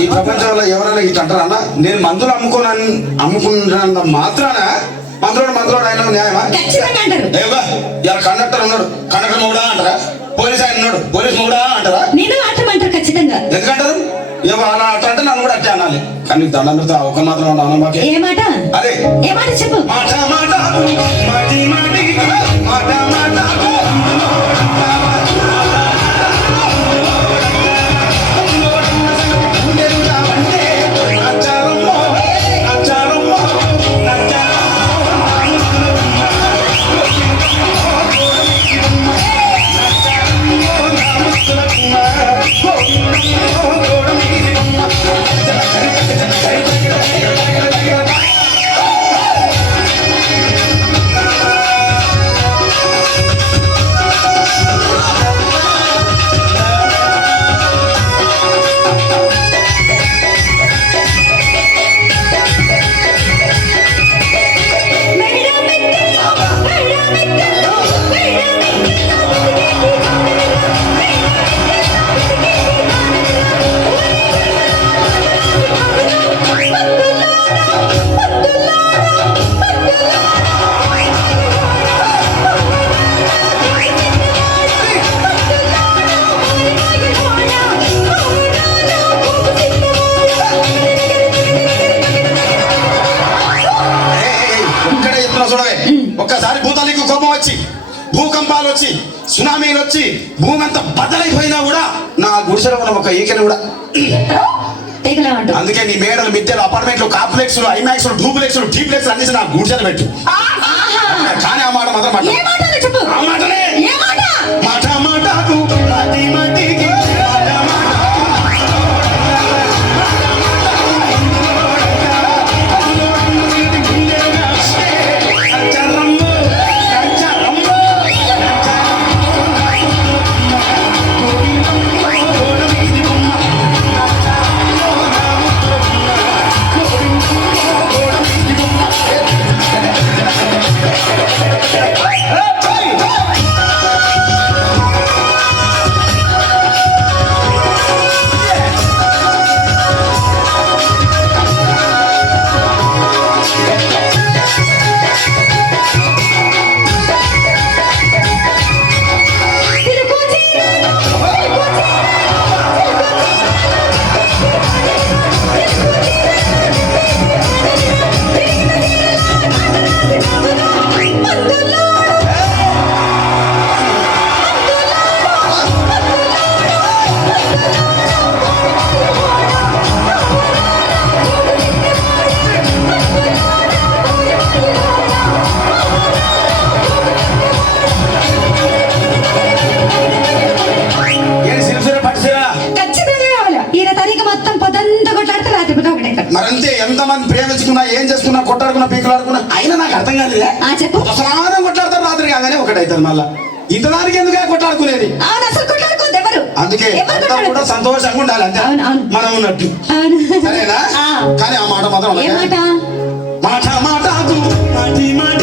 ఈ ప్రపంచంలో ఎవరైనా ఇట్లా అంటారా అన్న? నేను మందులు అమ్ముకున్నంత మాత్రాన మందులోడు ఆయన న్యాయమా? ఇలా కండక్టర్ ఉన్నాడు, కండక్టర్ మొగుడా అంటారా? పోలీస్ ఆయన ఉన్నాడు, పోలీస్ మొగుడా అంటారా? ఎందుకంటారు? అలా అంటే నన్ను కూడా అట్టే అనాలి. కానీ దండం పెడతా ఒక మాత్రం అదే చెప్పు. మాట మాట మాటి మాటి మాట మాట ఒక్కసారి భూతానికి కోపం వచ్చి, భూకంపాలు వచ్చి, సునామీలు వచ్చి, భూమి అంతా బద్దలైపోయినా కూడా నా గుడిసెలో ఉన్న ఒక ఈకని కూడా అందుకే నీ మేడలు, మిద్దెలు, అపార్ట్మెంట్లు, కాంప్లెక్స్లు, ఐమాక్స్లు, డూప్లెక్స్లు, డీప్లెక్స్లు అన్ని నా గుడిసెలు పెట్టు. కానీ ఆ మాట మాత్రం ఆ మాటనే మాట మాటకు మాటి మాటికి మరంతే. ఎంతమంది ప్రేమించుకున్నా, ఏం చేసుకున్నా, కొట్టాడుకున్నా, పీకులాడుకున్నా అయినా నాకు అర్థం కాలేదా? సమానం కొట్లాడతారు, రాత్రి కాగానే ఒకటైతారు. మళ్ళా ఇంతదానికి ఎందుకే కొట్లాడుకునేది? అందుకే కూడా సంతోషంగా ఉండాలి అంతే మనం ఉన్నట్టు. సరేనా? కానీ ఆ మాట మాత్రం మాట మాట